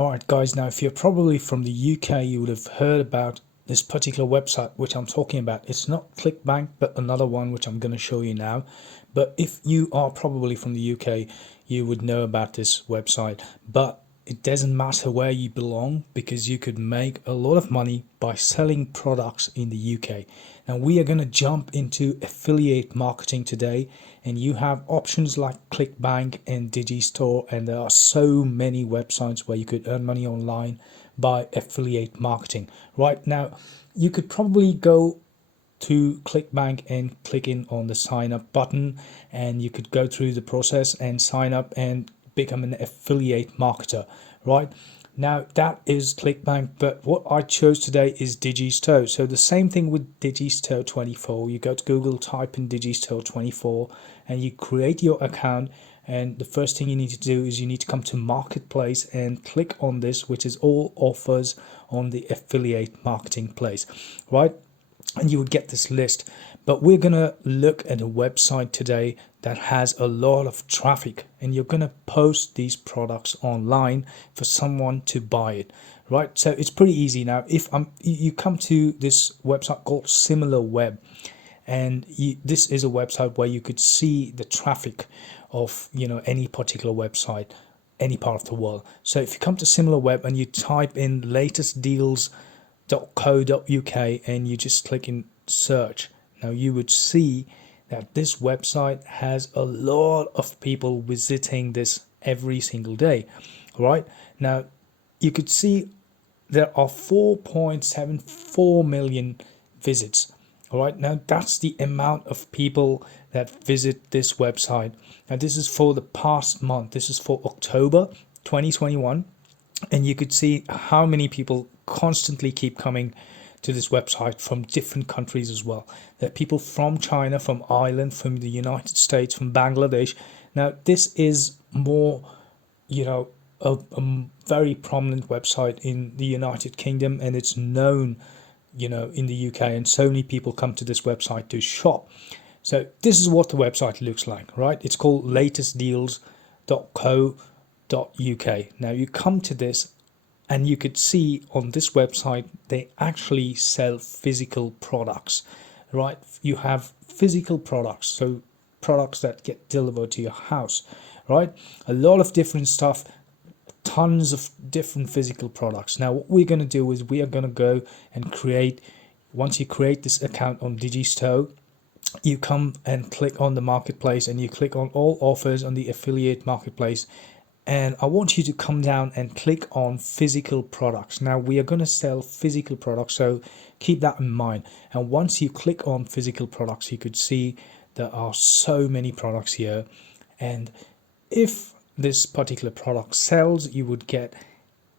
Alright guys, now if you're probably from the UK, you would have heard about this particular website which I'm talking about. It's not ClickBank, but another one which I'm going to show you now. But if you are probably from the UK, you would know about this website. But it doesn't matter where you belong, because you could make a lot of money by selling products in the UK. Now we are going to jump into affiliate marketing today, and you have options like ClickBank and Digistore, and there are so many websites where you could earn money online by affiliate marketing. Right now, you could probably go to ClickBank and click in on the sign up button, and you could go through the process and sign up and become an affiliate marketer. Right now, that is ClickBank, but what I chose today is Digistore. So the same thing with Digistore 24. You go to Google, type in Digistore 24, and you create your account. And the first thing you need to do is you need to come to Marketplace and click on this, which is all offers on the affiliate marketing place, right? And you would get this list. But we're going to look at a website today that has a lot of traffic, and you're going to post these products online for someone to buy it, right? So it's pretty easy. Now if you come to this website called SimilarWeb, and this is a website where you could see the traffic of any particular website, any part of the world. So if you come to SimilarWeb and you type in latestdeals.co.uk and you just click in search, now you would see that this website has a lot of people visiting this every single day. Right now, you could see there are 4.74 million visits. All right, now that's the amount of people that visit this website. Now this is for the past month. This is for October 2021, and you could see how many people constantly keep coming to this website from different countries as well. There are people from China, from Ireland, from the United States, from Bangladesh. Now this is more, a very prominent website in the United Kingdom, and it's known, in the UK, and so many people come to this website to shop. So this is what the website looks like, right? It's called latestdeals.co.uk. Now you come to this, and you could see on this website, they actually sell physical products, right? You have physical products, so products that get delivered to your house, right? A lot of different stuff, tons of different physical products. Now what we're going to do is we are going to go and once you create this account on Digistore, you come and click on the marketplace, and you click on all offers on the affiliate marketplace. And I want you to come down and click on physical products. Now we are going to sell physical products, so keep that in mind. And once you click on physical products, you could see there are so many products here. And if this particular product sells, you would get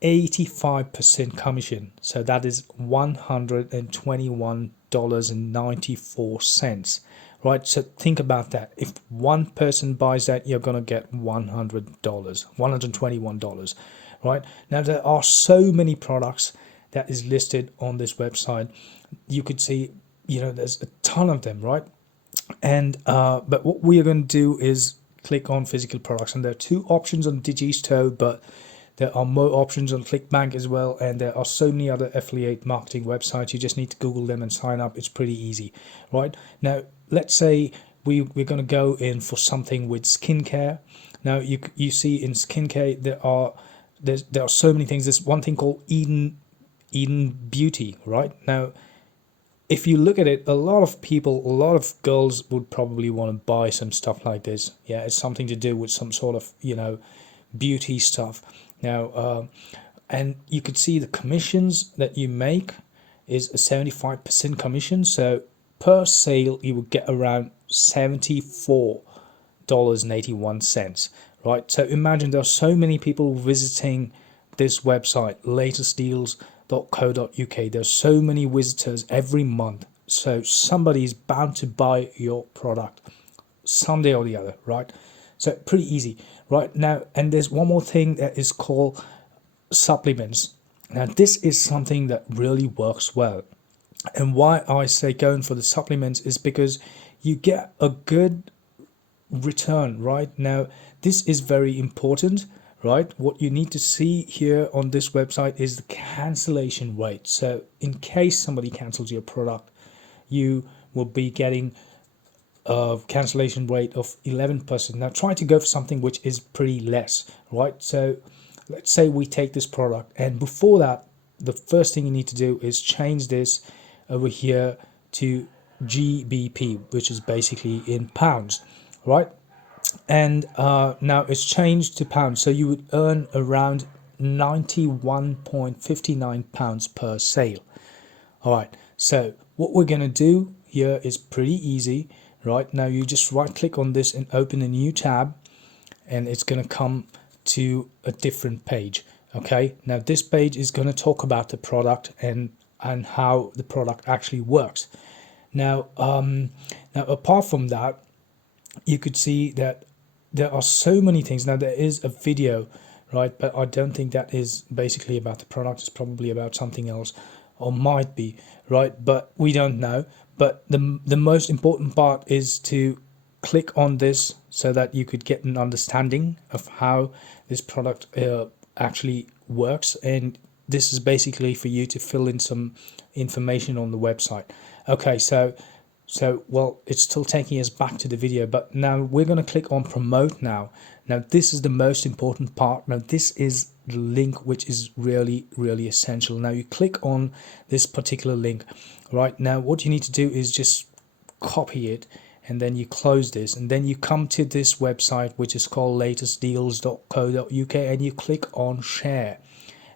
85% commission. So that is $121.94. Right, so think about that. If one person buys that, you're going to get $121. Right now, there are so many products that is listed on this website. You could see, there's a ton of them, right? And but what we are going to do is click on physical products, and there are two options on Digistore, but there are more options on ClickBank as well, and there are so many other affiliate marketing websites. You just need to Google them and sign up. It's pretty easy, right? Now, let's say we're going to go in for something with skincare. Now, you see in skincare there are so many things. There's one thing called Eden Beauty, right? Now, if you look at it, a lot of girls would probably want to buy some stuff like this. Yeah, it's something to do with some sort of beauty stuff. Now, and you could see the commissions that you make is a 75% commission. So per sale, you would get around $74.81, right? So imagine there are so many people visiting this website, latestdeals.co.uk. There's so many visitors every month. So somebody is bound to buy your product someday or the other, right? So pretty easy, right? Now, and there's one more thing that is called supplements. Now, this is something that really works well. And why I say going for the supplements is because you get a good return, right? Now, this is very important, right, what you need to see here on this website is the cancellation rate. So in case somebody cancels your product, you will be getting a cancellation rate of 11%. Now try to go for something which is pretty less, right? So let's say we take this product, and before that, the first thing you need to do is change this over here to GBP, which is basically in pounds, right? And now it's changed to pounds, so you would earn around 91.59 pounds per sale. All right, so what we're going to do here is pretty easy. Right now, you just right click on this and open a new tab, and it's going to come to a different page. Okay, now this page is going to talk about the product and how the product actually works. Now apart from that, you could see that there are so many things. Now there is a video, right, but I don't think that is basically about the product. It's probably about something else, or might be, right, but we don't know. But the most important part is to click on this so that you could get an understanding of how this product actually works. And this is basically for you to fill in some information on the website. Okay, so well, it's still taking us back to the video, but now we're going to click on promote now. Now this is the most important part. Now this is the link which is really essential. Now you click on this particular link. Right now what you need to do is just copy it, and then you close this, and then you come to this website which is called latestdeals.co.uk, and you click on share,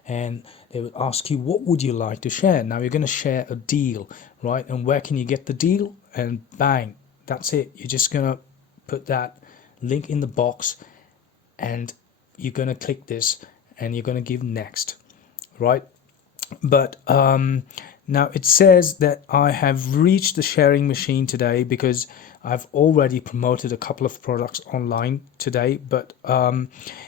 and they would ask you what would you like to share. Now you're going to share a deal, right? And where can you get the deal? And bang, that's it. You're just going to put that link in the box, and you're going to click this, and you're going to give next, right? But now it says that I have reached the sharing machine today because I've already promoted a couple of products online today. But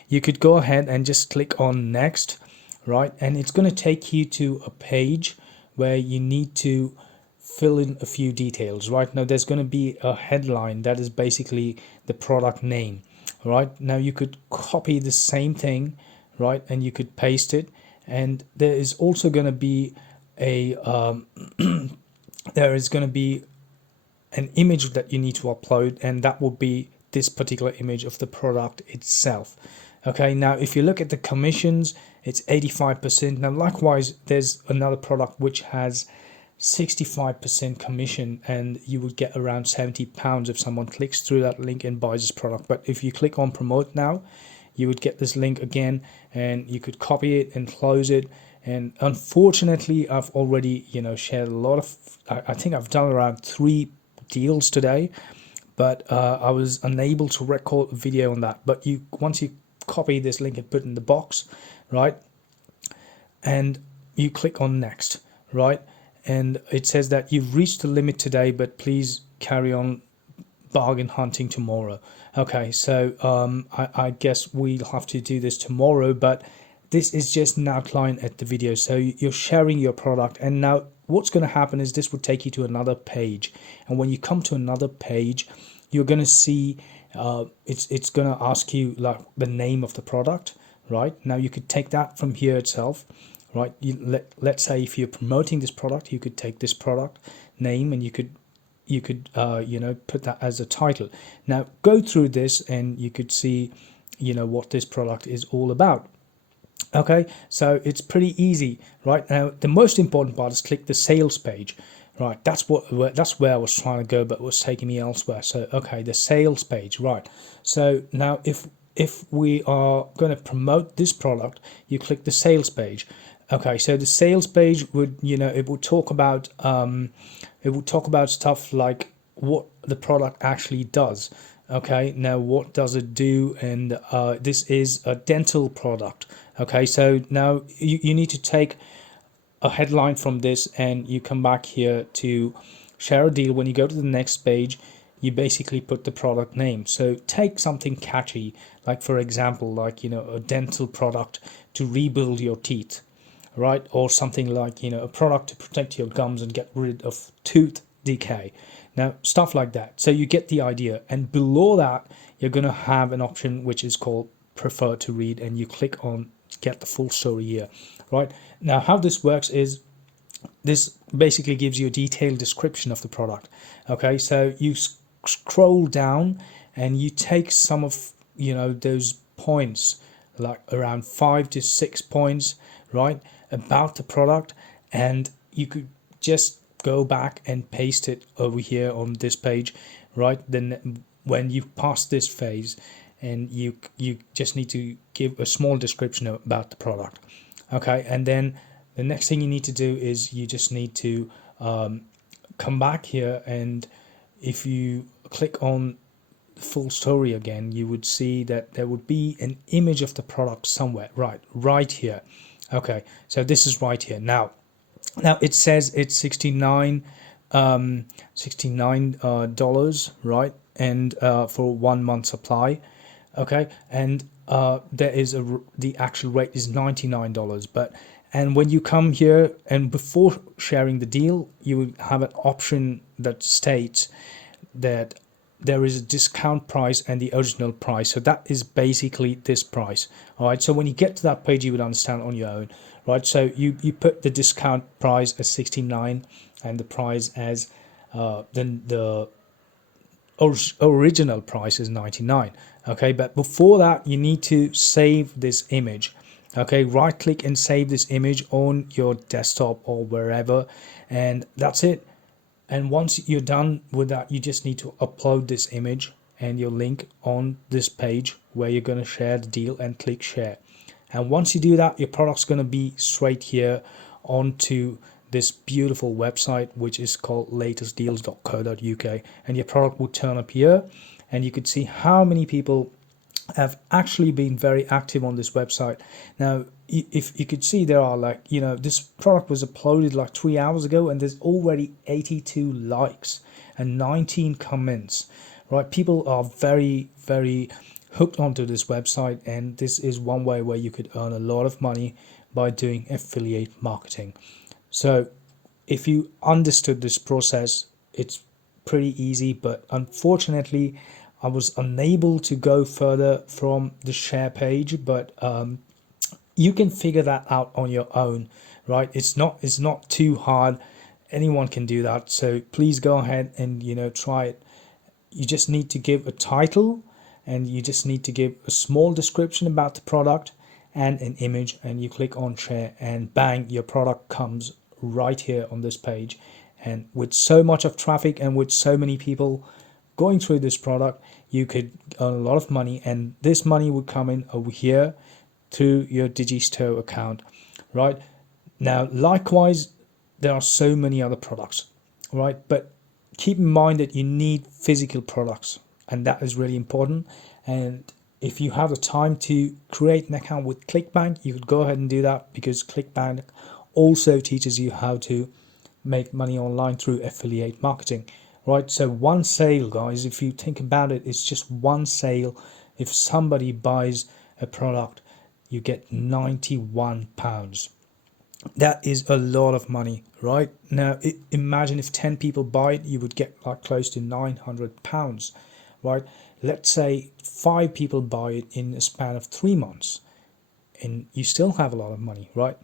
you could go ahead and just click on next, right? And it's going to take you to a page where you need to fill in a few details. Right now there's going to be a headline that is basically the product name. Right now you could copy the same thing, right, and you could paste it. And there is also going to be a there is going to be an image that you need to upload, and that will be this particular image of the product itself. Okay, now if you look at the commissions, it's 85%. Now likewise, there's another product which has 65% commission, and you would get around £70 if someone clicks through that link and buys this product. But if you click on promote now, you would get this link again, and you could copy it and close it. And unfortunately, I've already shared a lot of, I think I've done around 3 deals today, but I was unable to record a video on that. But once you copy this link and put it in the box, right, and you click on next, right, and it says that you've reached the limit today, but please carry on bargain hunting tomorrow. Okay, so I guess we'll have to do this tomorrow, but this is just an outline at the video. So you're sharing your product, and now what's going to happen is this will take you to another page, and when you come to another page, you're going to see it's going to ask you like the name of the product. Right now you could take that from here itself, right? Let's say if you're promoting this product, you could take this product name, and you could put that as a title. Now go through this, and you could see what this product is all about. Okay, so it's pretty easy. Right now the most important part is click the sales page. Right, that's where I was trying to go, but it was taking me elsewhere. So okay, the sales page. Right, so now if we are going to promote this product, you click the sales page. Okay, so the sales page would it would talk about stuff like what the product actually does. Okay, now what does it do? And this is a dental product. Okay, so now you need to take a headline from this, and you come back here to share a deal. When you go to the next page, you basically put the product name. So take something catchy, like for example, like a dental product to rebuild your teeth, right? Or something like a product to protect your gums and get rid of tooth decay. Now stuff like that. So you get the idea. And below that, you're going to have an option which is called prefer to read, and you click on get the full story here. Right now, how this works is this basically gives you a detailed description of the product. Okay, so you scroll down and you take some of those points, like around 5 to 6 points, right, about the product, and you could just go back and paste it over here on this page, right? Then when you pass this phase, and you just need to give a small description about the product. Okay, and then the next thing you need to do is you just need to come back here, and if you click on the full story again, you would see that there would be an image of the product somewhere, right here. Okay, so this is right here. Now it says it's 69 dollars, right, and for 1 month supply. Okay, and there is the actual rate is $99, but and when you come here and before sharing the deal, you will have an option that states that there is a discount price and the original price. So that is basically this price. All right, so when you get to that page, you would understand on your own, right? So you put the discount price as 69 and the price as then the original price is 99. Okay, but before that you need to save this image. Okay, right click and save this image on your desktop or wherever, and that's it. And once you're done with that, you just need to upload this image and your link on this page where you're going to share the deal and click share. And once you do that, your product's going to be straight here onto this beautiful website, which is called latestdeals.co.uk, and your product will turn up here, and you could see how many people have actually been very active on this website. Now, if you could see, there are like, this product was uploaded like 3 hours ago, and there's already 82 likes and 19 comments, right? People are very, very hooked onto this website, and this is one way where you could earn a lot of money by doing affiliate marketing. So if you understood this process, it's pretty easy, but unfortunately I was unable to go further from the share page, but you can figure that out on your own, right? It's not too hard. Anyone can do that. So please go ahead and try it. You just need to give a title, and you just need to give a small description about the product and an image, and you click on share, and bang, your product comes right here on this page. And with so much of traffic and with so many people going through this product, you could earn a lot of money, and this money would come in over here to your Digistore account. Right now, likewise, there are so many other products, right? But keep in mind that you need physical products, and that is really important. And if you have the time to create an account with ClickBank, you could go ahead and do that, because ClickBank also teaches you how to make money online through affiliate marketing, right? So one sale, guys, if you think about it, it's just one sale. If somebody buys a product, you get £91. That is a lot of money, right? Now imagine if 10 people buy it, you would get like close to £900, right? Let's say 5 people buy it in a span of 3 months, and you still have a lot of money, right?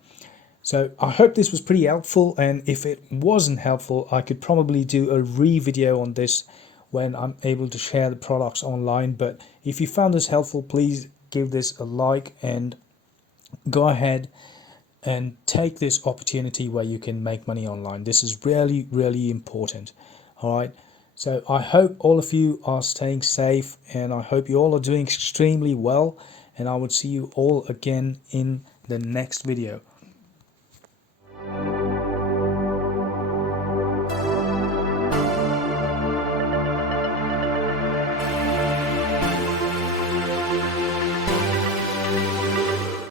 So I hope this was pretty helpful, and if it wasn't helpful, I could probably do a video on this when I'm able to share the products online. But if you found this helpful, please give this a like and go ahead and take this opportunity where you can make money online. This is really, really important. All right. So I hope all of you are staying safe, and I hope you all are doing extremely well, and I will see you all again in the next video.